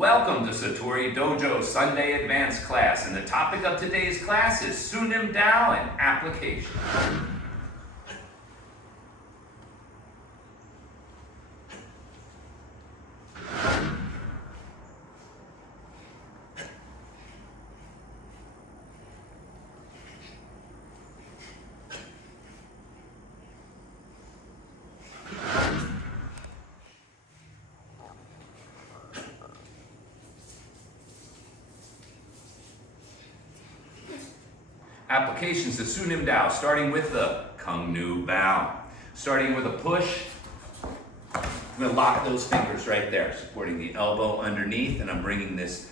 Welcome to Satori Dojo Sunday Advanced Class, and the topic of today's class is Sil Lim Tao and Applications. Applications to Sil Lim Tao, starting with the Kung Nu Bao. Starting with a push, I'm going to lock those fingers right there, supporting the elbow underneath, and I'm bringing this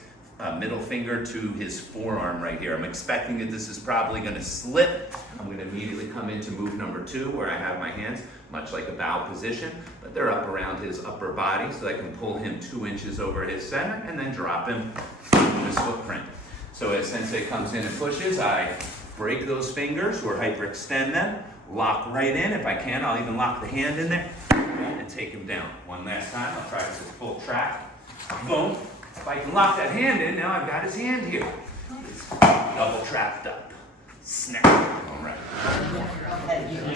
middle finger to his forearm right here. I'm expecting that this is probably going to slip. I'm going to immediately come into move number 2, where I have my hands, much like a bow position, but they're up around his upper body, so I can pull him 2 inches over his center, and then drop him to his footprint. So as Sensei comes in and pushes, I break those fingers or hyperextend them, lock right in. If I can, I'll even lock the hand in there and take him down. One last time, I'll try this full track. Boom. If I can lock that hand in, now I've got his hand here. It's double trapped up. Snap. All right.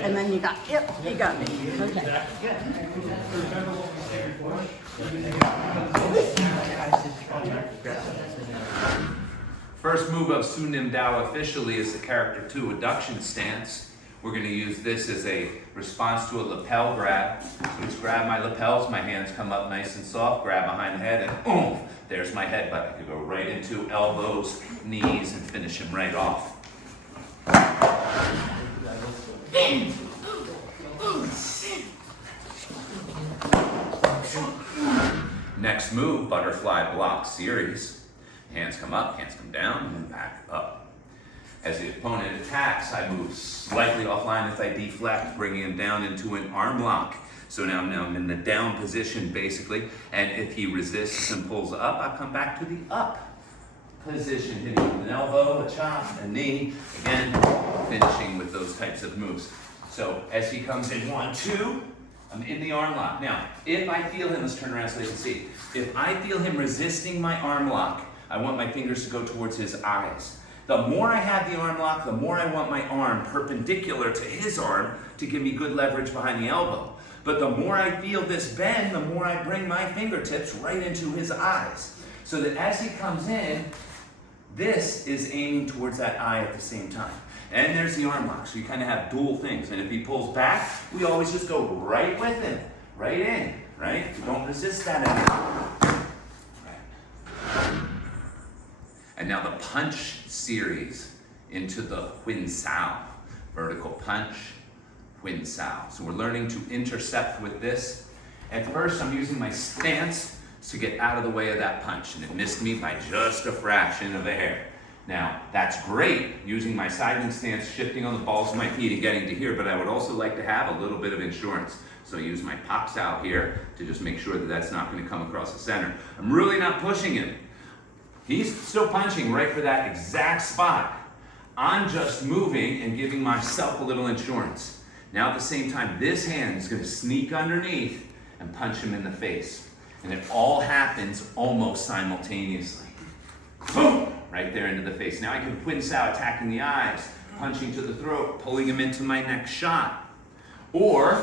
And then you got, yep, you got me. Okay. First move of Sil Lim Tao officially is the character 2 adduction stance. We're going to use this as a response to a lapel grab. So just grab my lapels, my hands come up nice and soft, grab behind the head, and boom, there's my headbutt. I could go right into elbows, knees, and finish him right off. Next move, butterfly block series. Hands come up, hands come down, and back up. As the opponent attacks, I move slightly offline as I deflect, bringing him down into an arm lock. So now I'm in the down position, basically, and if he resists and pulls up, I come back to the up position, hitting with an elbow, a chop, a knee, again, finishing with those types of moves. So as he comes in 1, 2, I'm in the arm lock. Now, if I feel him, let's turn around so you can see. If I feel him resisting my arm lock, I want my fingers to go towards his eyes. The more I have the arm lock, the more I want my arm perpendicular to his arm to give me good leverage behind the elbow. But the more I feel this bend, the more I bring my fingertips right into his eyes. So that as he comes in, this is aiming towards that eye at the same time. And there's the arm lock, so you kind of have dual things. And if he pulls back, we always just go right with him, right in, right? You don't resist that anymore. And now the punch series into the Huin Sao. Vertical punch, Huin Sao. So we're learning to intercept with this. At first, I'm using my stance to get out of the way of that punch, and it missed me by just a fraction of a hair. Now, that's great, using my sidling stance, shifting on the balls of my feet and getting to here, but I would also like to have a little bit of insurance. So I use my Pak Sao here to just make sure that that's not going to come across the center. I'm really not pushing him. He's still punching right for that exact spot. I'm just moving and giving myself a little insurance. Now at the same time, this hand is going to sneak underneath and punch him in the face. And it all happens almost simultaneously. Boom! Right there into the face. Now I can Huin Sao, attacking the eyes, punching to the throat, pulling him into my next shot. Or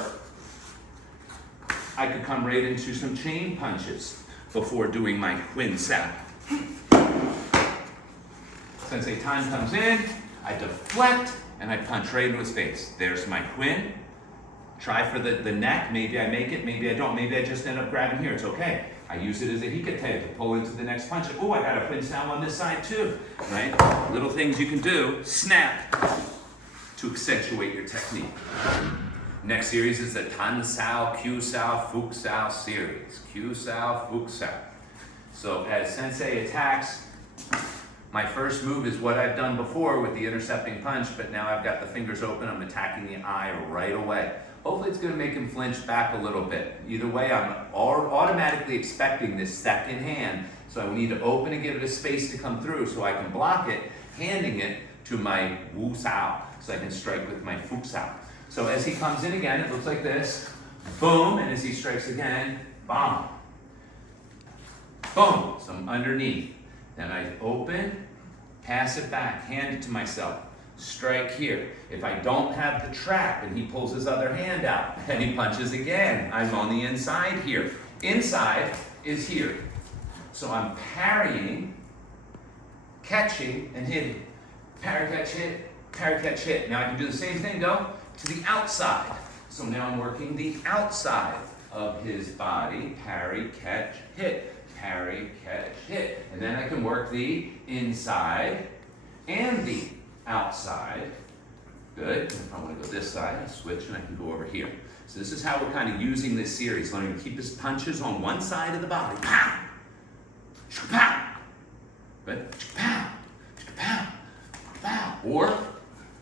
I could come right into some chain punches before doing my Huin Sao. Sensei time comes in, I deflect, and I punch right into his face. There's my Huin. Try for the neck. Maybe I make it, maybe I don't. Maybe I just end up grabbing here. It's okay. I use it as a hikate to pull into the next punch. Oh, I got a Huin Sao on this side too, right? Little things you can do, snap, to accentuate your technique. Next series is the Tan Sao, Q Sao, Fuk Sao series. Q Sao, Fuk Sao. So as Sensei attacks, my first move is what I've done before with the intercepting punch, but now I've got the fingers open, I'm attacking the eye right away. Hopefully it's going to make him flinch back a little bit. Either way, I'm automatically expecting this second hand, so I need to open and give it a space to come through so I can block it, handing it to my Wu Sao, so I can strike with my Fuk Sao. So as he comes in again, it looks like this, boom, and as he strikes again, bomb. boom, some underneath. Then I open, pass it back, hand it to myself. Strike here. If I don't have the trap and he pulls his other hand out and he punches again, I'm on the inside here. Inside is here. So I'm parrying, catching, and hitting. Parry, catch, hit, parry, catch, hit. Now I can do the same thing though to the outside. So now I'm working the outside of his body. Parry, catch, hit. Parry, catch, hit. And then I can work the inside and the outside. Good. If I want to go this side, I switch and I can go over here. So this is how we're kind of using this series, learning to keep his punches on one side of the body. Pow! Pow! Good. Pow! Pow! Pow! Or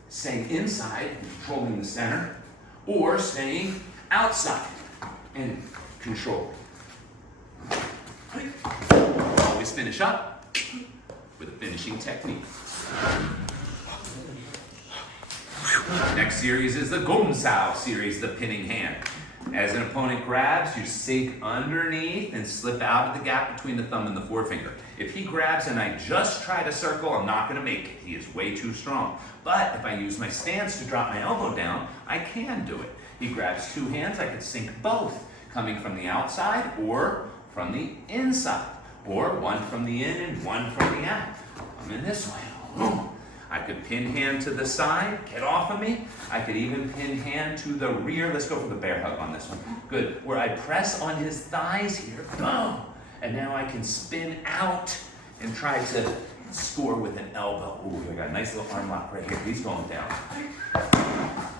staying inside and controlling the center, or staying outside and controlling. Always finish up with a finishing technique. Next series is the Gong Sao series, the pinning hand. As an opponent grabs, you sink underneath and slip out of the gap between the thumb and the forefinger. If he grabs and I just try to circle, I'm not going to make it. He is way too strong. But if I use my stance to drop my elbow down, I can do it. He grabs two hands, I could sink both, coming from the outside or from the inside, or one from the in and one from the out. I'm in this way. I could pin hand to the side, get off of me. I could even pin hand to the rear. Let's go for the bear hug on this one. Good. Where I press on his thighs here, boom. And now I can spin out and try to score with an elbow. Ooh, I got a nice little arm lock right here. He's going down.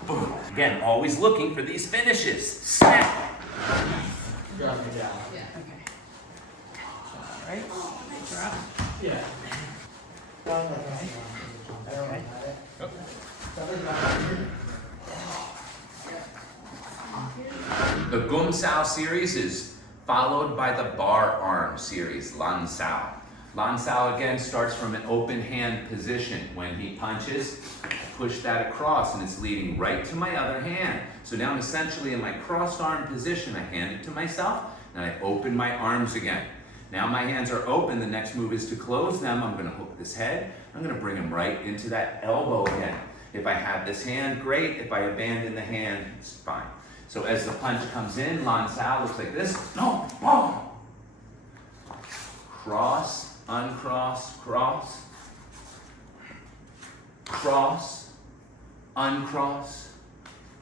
Boom. Again, always looking for these finishes. Snap. Drop it down. Yeah. Okay. All right. Drop. Yeah. Okay. The Gong Sao series is followed by the bar arm series, Lan Sao. Lan Sao again starts from an open hand position. When he punches, I push that across and it's leading right to my other hand. So now I'm essentially in my crossed arm position. I hand it to myself and I open my arms again. Now my hands are open. The next move is to close them. I'm going to hook this head. I'm going to bring him right into that elbow again. If I have this hand, great. If I abandon the hand, it's fine. So as the punch comes in, Lan Sao looks like this. Boom, boom. Cross, uncross, cross. Cross, uncross,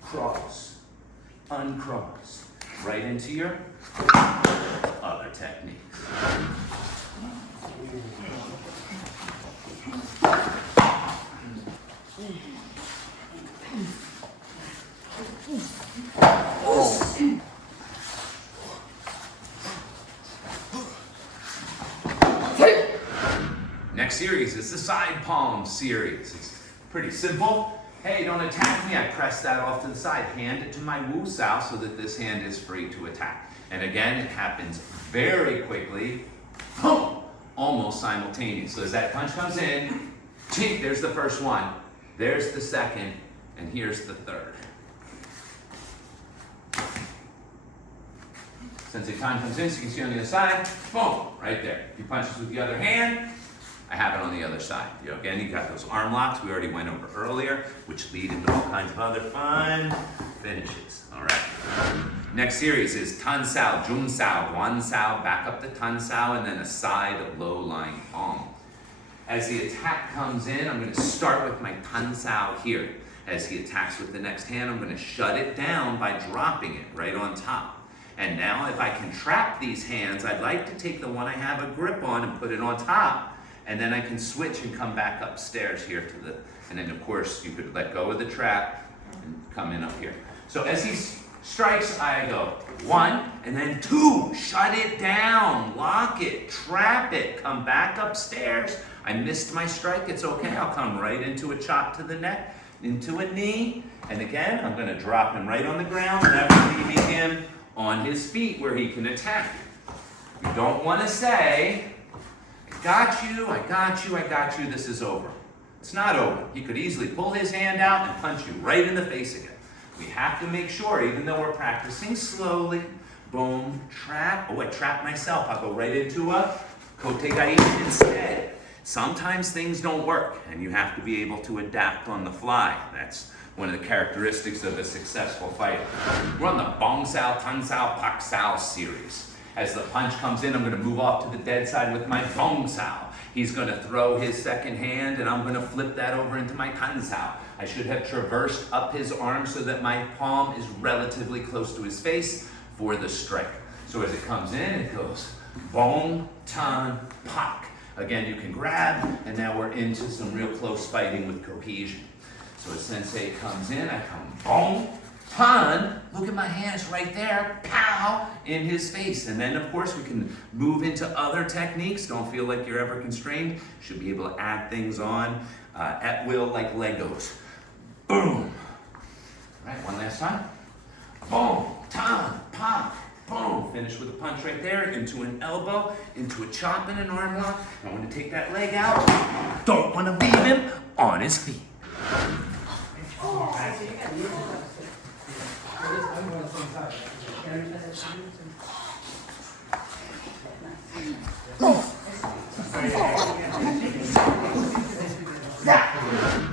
cross, uncross. Right into your other techniques. Next series is the side palm series. It's pretty simple. Hey, don't attack me. I press that off to the side. Hand it to my Wu Sao so that this hand is free to attack. And again, it happens very quickly. Boom! Almost simultaneous. So as that punch comes in, tink, there's the first one. There's the second. And here's the third. Since the time comes in, so you can see on the other side, boom, right there. If he punches with the other hand, I have it on the other side. You know, again, you got those arm locks we already went over earlier, which lead into all kinds of other fun finishes. All right. Next series is Tan Sao, Jun Sao, Guan Sao, back up to Tan Sao, and then a side low-lying palm. As the attack comes in, I'm going to start with my Tan Sao here. As he attacks with the next hand, I'm going to shut it down by dropping it right on top. And now if I can trap these hands, I'd like to take the one I have a grip on and put it on top, and then I can switch and come back upstairs here to the, and then of course you could let go of the trap and come in up here. So as he strikes, I go 1 and then 2, shut it down, lock it, trap it, come back upstairs. I missed my strike, it's okay, I'll come right into a chop to the neck, into a knee, and again, I'm gonna drop him right on the ground, never leaving him on his feet where he can attack you. You don't want to say, I got you, I got you, I got you, this is over. It's not over. He could easily pull his hand out and punch you right in the face again. We have to make sure, even though we're practicing slowly, boom, trap. Oh, I trapped myself. I'll go right into a kote gaeshi instead. Sometimes things don't work, and you have to be able to adapt on the fly. That's one of the characteristics of a successful fighter. We're on the Bong Sao, Tan Sao, Pak Sao series. As the punch comes in, I'm going to move off to the dead side with my Bong Sao. He's going to throw his second hand, and I'm going to flip that over into my Tan Sao. I should have traversed up his arm so that my palm is relatively close to his face for the strike. So as it comes in, it goes Bong, Tan, Pak. Again, you can grab, and now we're into some real close fighting with cohesion. So as sensei comes in, I come Bong, Tan, look at my hands right there, pow, in his face. And then of course we can move into other techniques. Don't feel like you're ever constrained. Should be able to add things on at will like Legos. Boom. All right, one last time. Boom, Tan, Pak, boom. Finish with a punch right there, into an elbow, into a chop and an arm lock. I want to take that leg out. Don't want to leave him on his feet.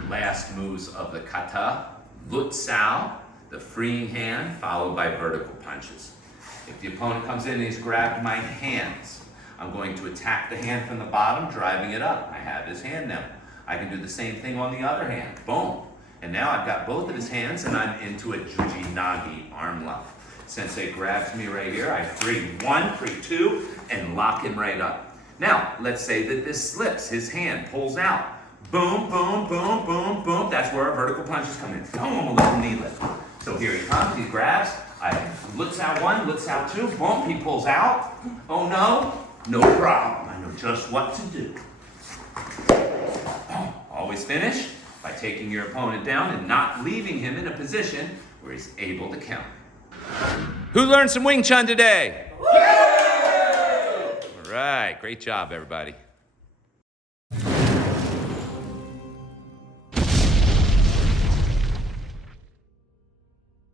Last moves of the kata, Lut Sao, the freeing hand, followed by vertical punches. If the opponent comes in and he's grabbed my hands, I'm going to attack the hand from the bottom, driving it up. I have his hand now. I can do the same thing on the other hand. Boom. And now I've got both of his hands and I'm into a Juji Nagi arm lock. Sensei grabs me right here. I free one, free two, and lock him right up. Now, let's say that this slips. His hand pulls out. Boom, boom, boom, boom, boom. That's where our vertical punches come in. Boom, a little knee lift. So here he comes, he grabs. I looks out one, looks out two. Boom, he pulls out. Oh no, no problem. I know just what to do. Always finish by taking your opponent down and not leaving him in a position where he's able to counter. Who learned some Wing Chun today? Woo! All right, great job, everybody.